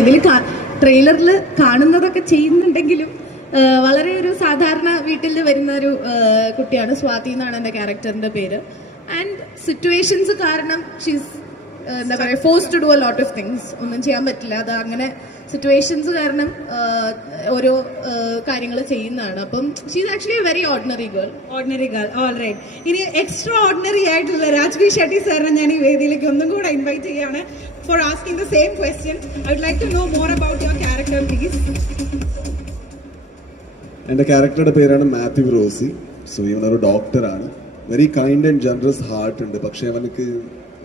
ഇതിൽ ട്രെയിലറിൽ കാണുന്നതൊക്കെ ചെയ്യുന്നുണ്ടെങ്കിലും വളരെ ഒരു സാധാരണ വീട്ടിൽ വരുന്ന ഒരു കുട്ടിയാണ് സ്വാതി എന്നാണ് എന്റെ ക്യാരക്ടറിന്റെ പേര്. ആൻഡ് സിറ്റുവേഷൻസ് കാരണം ഷീസ് എന്താ പറയുക force to do a lot of things ഒന്നും ചെയ്യാൻ പറ്റില്ല. അത് അങ്ങനെ സിറ്റുവേഷൻസ് കാരണം ഓരോ കാര്യങ്ങൾ ചെയ്യുന്നതാണ്. അപ്പം she's actually very ordinary girl ordinary girl all right ഇനി എക്സ്ട്രാ ഓർഡിനറി ആയിട്ടുള്ള രാജ്വി ഷെട്ടി സാറിനെ ഞാൻ ഈ വേദിയിലേക്ക് ഒന്നും കൂടെ ഇൻവൈറ്റ് ചെയ്യാണ്. For asking the same question. I would like to know more about your character, please. എന്റെ ക്യാരക്ടറുടെ പേരാണ് മാത്യു റോസി സോ ഇവൻ ഒരു ഡോക്ടറാണ് very kind and generous heart ഉണ്ട്. പക്ഷേ അവനക്ക്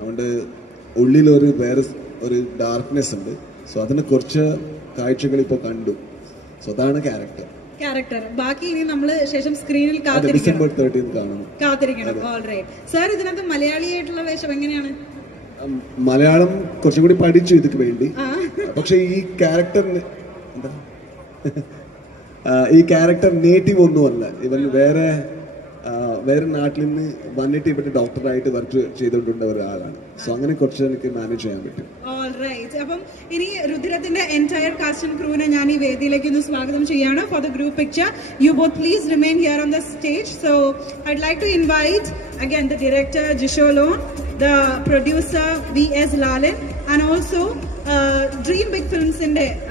അവന്റെ ഉള്ളിലൊരു വേറെ ഒരു ഡാർക്ക്നെസ് ഉണ്ട്. സോ അതിനെ കുറച്ച് കാഴ്ചകൾ ഇപ്പോൾ കണ്ടു. സോ അതാണ് ക്യാരക്ടർ ക്യാരക്ടർ ബാക്കി ഇനി നമ്മൾ ശേഷം സ്ക്രീനിൽ കാത്തിരിക്കണം. കാത്തിരിക്കണം. ഓൾ റൈറ്റ് സാർ ഇതിനകത്ത് മലയാളിയായിട്ടുള്ള വേഷം എങ്ങനെയാണ്? മലയാളം കുറച്ചും കൂടി പഠിച്ചു ഇതിക്ക് വേണ്ടി. പക്ഷെ ഈ ക്യാരക്ടറിന് ഈ ക്യാരക്ടർ നേറ്റീവ് ഒന്നുമല്ല ഇവൻ വേറെ വേറെ നാട്ടിൽ നിന്ന് വന്നിട്ട് ഇവിടെ ഡോക്ടറായിട്ട് വർക്ക് ചെയ്തുകൊണ്ടുള്ള ഒരാളാണ്. സോ അങ്ങനെ കുറച്ച് എനിക്ക് മാനേജ് ചെയ്യാൻ പറ്റും. അപ്പം ഇനി രുദ്രത്തിന്റെ എന്റയർ കാസ്റ്റ് ആൻഡ് ക്രൂവിനെ ഞാൻ ഈ വേദിയിലേക്ക് ഒന്ന് സ്വാഗതം ചെയ്യാണ് for the group picture you both please remain here on the stage so I'd like to invite again the director Jisho Lon the producer V.S. Lalan and also uh, Dream Big Films'inറെ